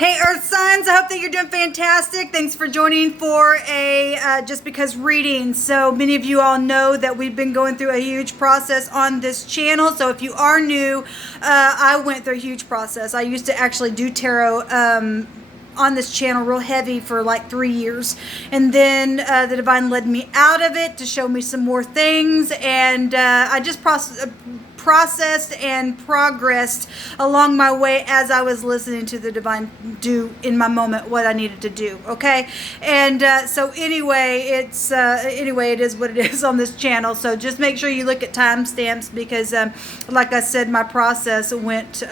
Hey Earth signs, I hope that you're doing fantastic. Thanks for joining for a Just Because reading. So many of you all know that we've been going through a huge process on this channel. So if you are new, I went through a huge process. I used to actually do tarot on this channel real heavy for like 3 years, and then the divine led me out of it to show me some more things, and I just processed and progressed along my way as I was listening to the divine do in my moment what I needed to do. Okay, and so anyway, it's it is what it is on this channel. So just make sure you look at timestamps because like I said, my process went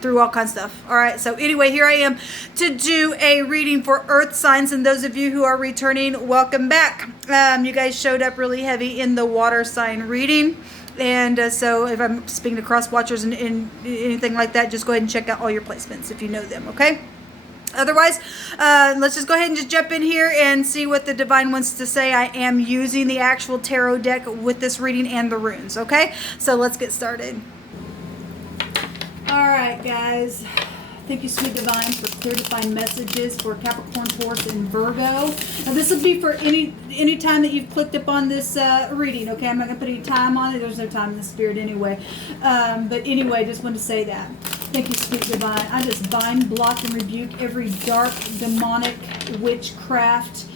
through all kinds of stuff. All right, so anyway, here I am to do a reading for Earth signs, and those of you who are returning, welcome back. You guys showed up really heavy in the water sign reading, and so if I'm speaking to cross watchers and anything like that, just go ahead and check out all your placements if you know them. Okay, otherwise let's just go ahead and just jump in here and see what the divine wants to say. I am using the actual tarot deck with this reading and the runes. Okay, so let's get started. All right, guys. Thank you, sweet divine, for clear defined messages for Capricorn, Taurus, and Virgo. Now, this will be for any time that you've clicked up on this reading. Okay, I'm not gonna put any time on it. There's no time in the spirit anyway. But anyway, just wanted to say that. Thank you, sweet divine. I just bind, block, and rebuke every dark, demonic, witchcraft,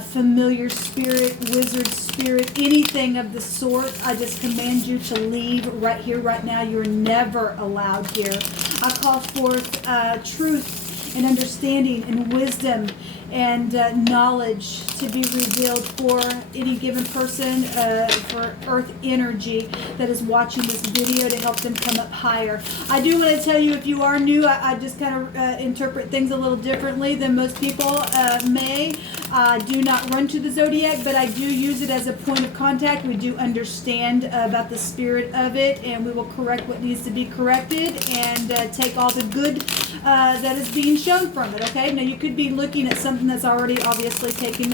familiar spirit, wizard spirit, anything of the sort. I just command you to leave right here, right now. You're never allowed here. I call forth truth and understanding and wisdom and knowledge to be revealed for any given person, for earth energy that is watching this video, to help them come up higher. I do want to tell you, if you are new, I just kind of interpret things a little differently than most people may. I do not run to the zodiac, but I do use it as a point of contact. We do understand about the spirit of it, and we will correct what needs to be corrected and take all the good that is being shown from it. Okay, now you could be looking at something that's already obviously taken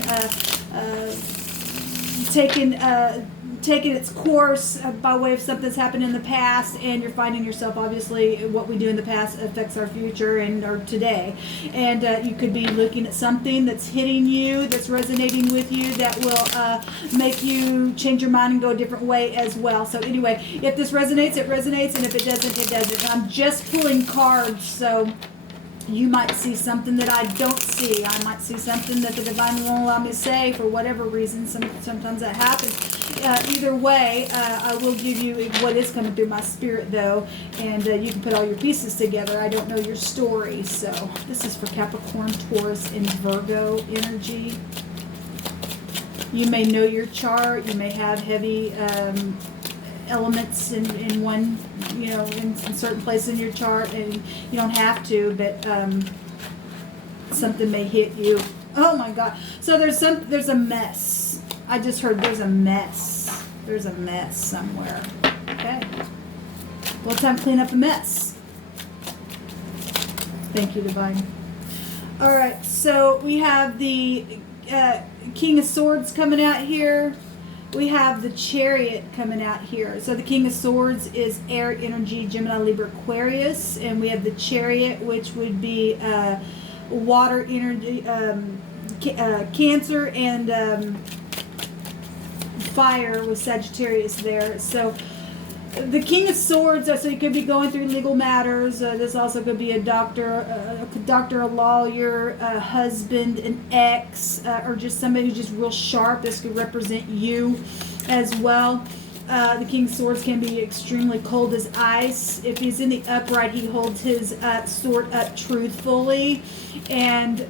its course by way of something that's happened in the past, and you're finding yourself, obviously what we do in the past affects our future and our today, and you could be looking at something that's hitting you, that's resonating with you, that will make you change your mind and go a different way as well. So anyway, if this resonates, it resonates, and if it doesn't, it doesn't. And I'm just pulling cards, so you might see something that I don't see. I might see something that the divine won't allow me to say for whatever reason. Sometimes that happens. Either way, I will give you what is coming through my spirit, though, and you can put all your pieces together. I don't know your story, so this is for Capricorn, Taurus, and Virgo energy. You may know your chart. You may have heavy elements in one, in certain places in your chart, and you don't have to, but something may hit you. Oh my God! So there's a mess. I just heard there's a mess. There's a mess somewhere. Okay. Well, time to clean up a mess. Thank you, divine. All right. So we have the King of Swords coming out here. We have the Chariot coming out here. So the King of Swords is air energy, Gemini, Libra, Aquarius. And we have the Chariot, which would be water energy, Cancer, and fire with Sagittarius there. So the King of Swords, so you could be going through legal matters. This also could be a doctor, a lawyer, a husband, an ex, or just somebody who's just real sharp. This could represent you as well. The King of Swords can be extremely cold as ice. If he's in the upright, he holds his sword up truthfully, and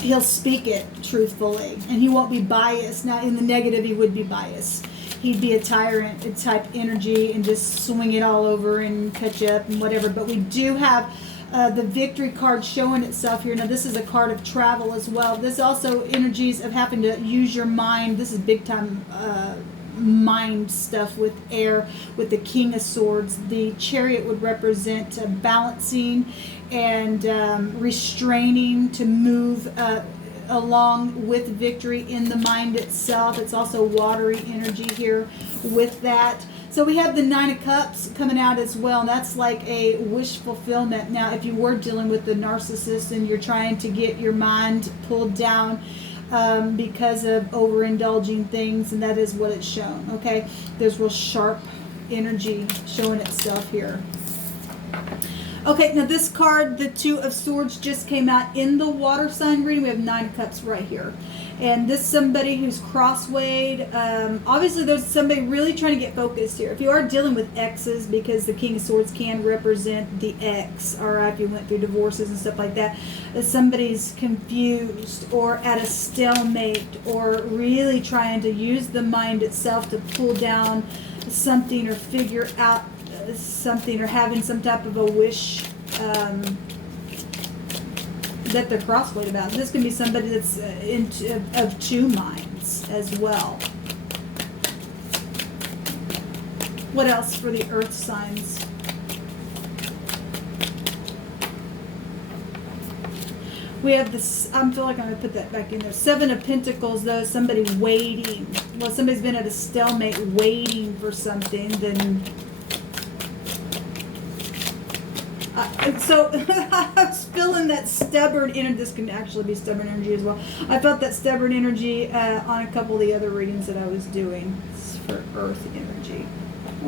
he'll speak it truthfully, and he won't be biased. Now, in the negative, he would be biased. He'd be a tyrant type energy and just swing it all over and cut you up and whatever. But we do have the victory card showing itself here. Now, this is a card of travel as well. This also energies of having to use your mind. This is big time mind stuff with air, with the King of Swords. The Chariot would represent balancing and restraining to move along with victory in the mind itself. It's also watery energy here with that. So we have the Nine of Cups coming out as well. And that's like a wish fulfillment. Now, if you were dealing with the narcissist and you're trying to get your mind pulled down because of overindulging things, and that is what it's shown, okay? There's real sharp energy showing itself here. Okay, now this card, the Two of Swords, just came out in the water sign reading. We have Nine of Cups right here. And this somebody who's crosswayed. Obviously, there's somebody really trying to get focused here. If you are dealing with exes, because the King of Swords can represent the ex, all right, if you went through divorces and stuff like that, somebody's confused or at a stalemate or really trying to use the mind itself to pull down something or figure out something or having some type of a wish that they're crosswayed about. This can be somebody that's of two minds as well. What else for the earth signs? We have this, I feel like I'm going to put that back in there. Seven of Pentacles, though, somebody waiting. Well, somebody's been at a stalemate waiting for something, then... so I was feeling that stubborn energy. This can actually be stubborn energy as well. I felt that stubborn energy on a couple of the other readings that I was doing. It's for earth energy.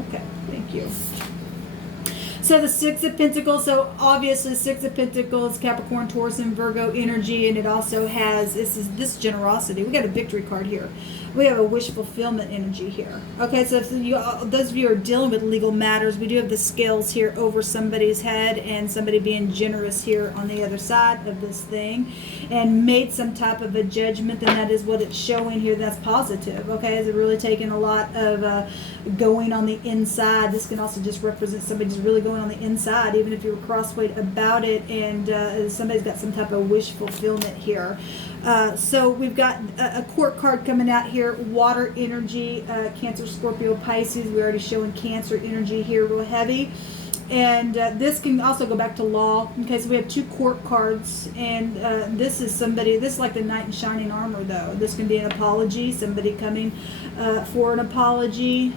Okay, thank you. So the Six of Pentacles, so obviously Six of Pentacles, Capricorn, Taurus, and Virgo energy, and it also has, this generosity. We got a victory card here. We have a wish fulfillment energy here. Okay, so if those of you are dealing with legal matters, we do have the scales here over somebody's head and somebody being generous here on the other side of this thing and made some type of a judgment, and that is what it's showing here. That's positive, okay? Is it really taking a lot of going on the inside? This can also just represent somebody just really going on the inside, even if you were crosswayed about it, and somebody's got some type of wish fulfillment here. So we've got a court card coming out here, water energy, Cancer, Scorpio, Pisces. We're already showing Cancer energy here real heavy. And this can also go back to law. Okay, so we have two court cards, and this is somebody, this is like the knight in shining armor, though. This can be an apology, somebody coming for an apology,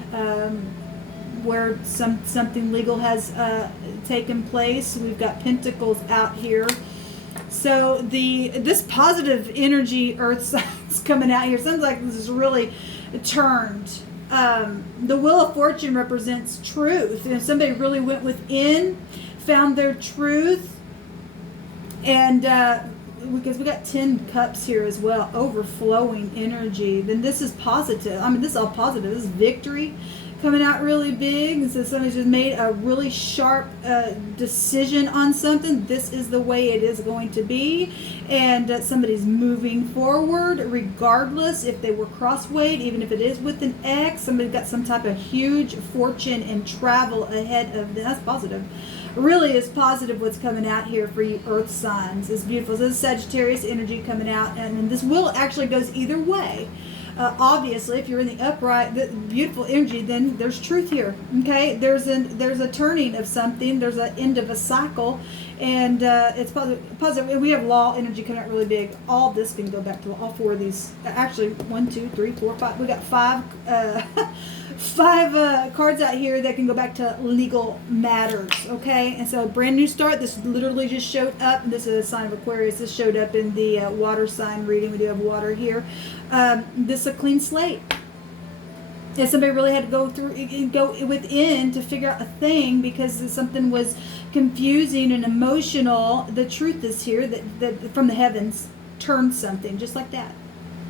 where something legal has taken place. We've got pentacles out here. So this positive energy earth signs coming out here. Sounds like this is really turned. The Wheel of Fortune represents truth. And if somebody really went within, found their truth, and because we got 10 cups here as well, overflowing energy, then this is positive. I mean, this is all positive. This is victory coming out really big. And so somebody's just made a really sharp decision on something. This is the way it is going to be. And somebody's moving forward regardless if they were crosswayed, even if it is with an ex. Somebody's got some type of huge fortune and travel ahead of them. That's positive. Really is positive what's coming out here for you earth signs. It's beautiful. So this is Sagittarius energy coming out, and this wheel actually goes either way. Obviously, if you're in the upright, the beautiful energy, then there's truth here. Okay, there's a turning of something. There's an end of a cycle, and it's positive. We have law energy coming out really big. All this can go back to all four of these. Actually, 1, 2, 3, 4, 5. We got five cards out here that can go back to legal matters. Okay, and so a brand new start. This literally just showed up, and this is a sign of Aquarius. This showed up in the water sign reading. We do have water here. This is a clean slate. If somebody really had to go within to figure out a thing because something was confusing and emotional, the truth is here that from the heavens turned something just like that.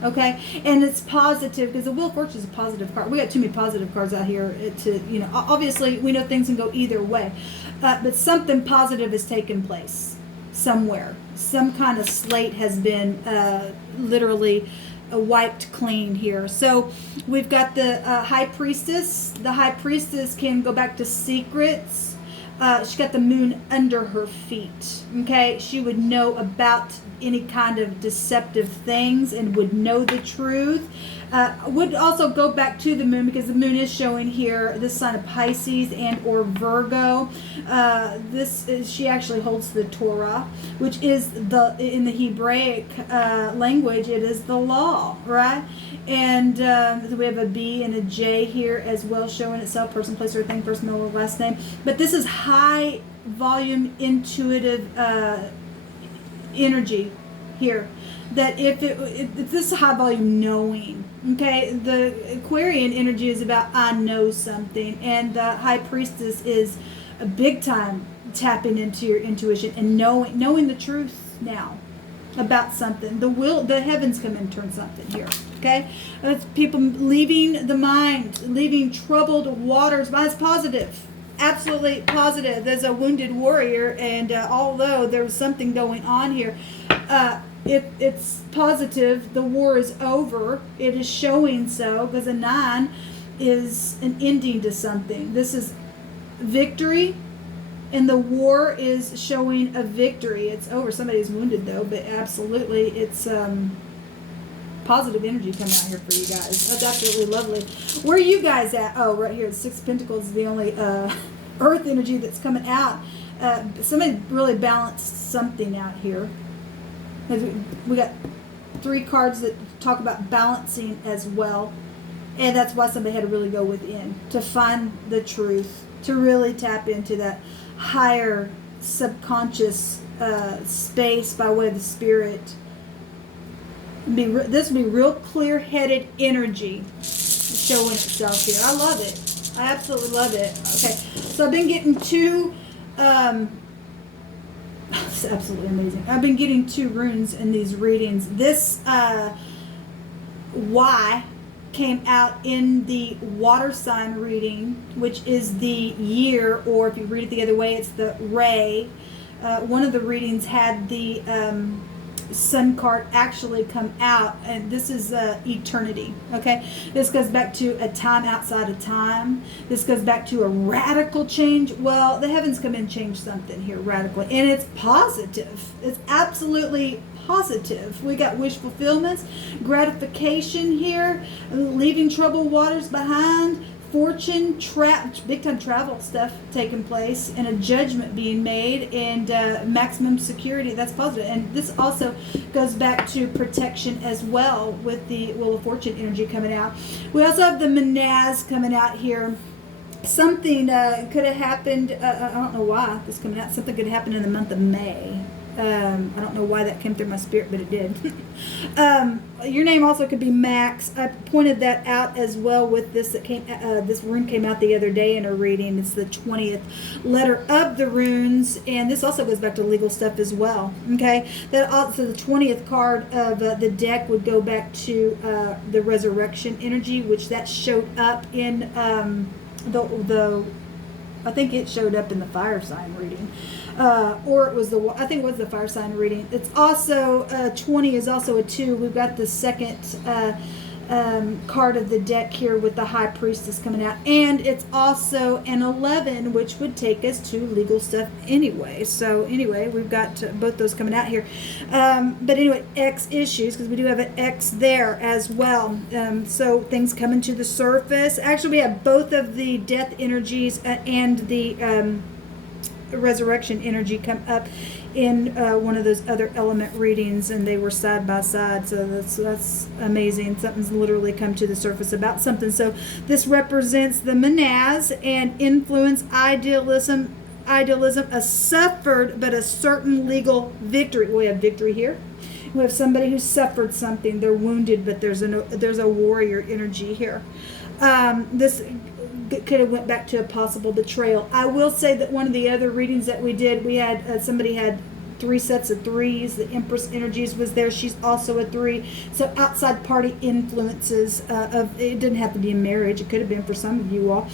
Okay, and it's positive because the Wheel of Fortune is a positive card. We got too many positive cards out here to, obviously we know things can go either way, but something positive has taken place somewhere. Some kind of slate has been literally wiped clean here. So we've got the High Priestess. The High Priestess can go back to secrets. She got the moon under her feet. Okay, she would know about any kind of deceptive things and would know the truth. Would also go back to the moon, because the moon is showing here this sign of Pisces and or Virgo. She actually holds the Torah, which is in the Hebraic language, it is the law, right? And we have a B and a J here as well, showing itself, person, place, or thing, first, middle, or last name. But this is high volume intuitive energy here. That if this is high volume knowing, okay, the Aquarian energy is about I know something, and the High Priestess is a big time tapping into your intuition and knowing the truth now about something. The heavens come and turn something here. Okay, it's people leaving the mind, leaving troubled waters. But it's positive, absolutely positive. There's a wounded warrior, and although there's something going on here, it's positive. The war is over. It is showing so, because a 9 is an ending to something. This is victory, and the war is showing a victory. It's over. Somebody's wounded though, but absolutely, it's positive energy coming out here for you guys. That's absolutely lovely. Where are you guys at? Oh, right here. The 6 of Pentacles is the only earth energy that's coming out. Somebody really balanced something out here. We got 3 cards that talk about balancing as well. And that's why somebody had to really go within to find the truth, to really tap into that higher subconscious space by way of the spirit. This will be real clear-headed energy showing itself here. I love it. I absolutely love it. Okay, so I've been getting 2... it's absolutely amazing. I've been getting 2 runes in these readings. This Y came out in the water sign reading, which is the year, or if you read it the other way, it's the ray. One of the readings had the sun card actually come out, and this is eternity. Okay, this goes back to a time outside of time. This goes back to a radical change. Well, the heavens come in and change something here radically, and it's positive. It's absolutely positive. We got wish fulfillments, gratification here, leaving troubled waters behind, fortune, big time travel stuff taking place, and a judgment being made, and maximum security. That's positive. And this also goes back to protection as well, with the Wheel of Fortune energy coming out. We also have the Menaz coming out here. Something could have happened, I don't know why this is coming out. Something could happen in the month of May. I don't know why that came through my spirit, but it did. Your name also could be Max. I pointed that out as well with this. This rune came out the other day in a reading. It's the 20th letter of the runes, and this also goes back to legal stuff as well. Okay, that also the 20th card of the deck would go back to the resurrection energy, which that showed up in I think it showed up in the fire sign reading. Or it was I think it was the fire sign reading. It's also 20 is also a 2. We've got the second card of the deck here with the High Priestess coming out, and it's also an 11, which would take us to legal stuff anyway. So anyway, we've got both those coming out here. But anyway, X issues, because we do have an X there as well. So things coming to the surface. Actually, we have both of the death energies and the resurrection energy come up in one of those other element readings, and they were side by side. So that's amazing. Something's literally come to the surface about something. So this represents the Menaz and influence, idealism, a suffered but a certain legal victory. We have victory here. We have somebody who suffered something. They're wounded, but there's a warrior energy here. This could have went back to a possible betrayal. I will say that one of the other readings that we did, we had somebody had 3 sets of 3s. The Empress energies was there. She's also a 3. So outside party influences it didn't have to be a marriage. It could have been for some of you all.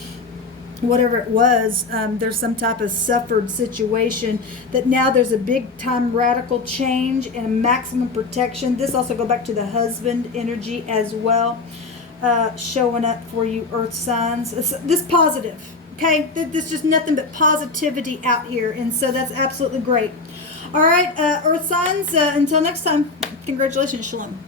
Whatever it was, there's some type of suffered situation that now there's a big time radical change and a maximum protection. This also go back to the husband energy as well. Showing up for you earth signs. This positive, okay? There's just nothing but positivity out here, and so that's absolutely great. All right, earth signs, until next time, congratulations, Shalom.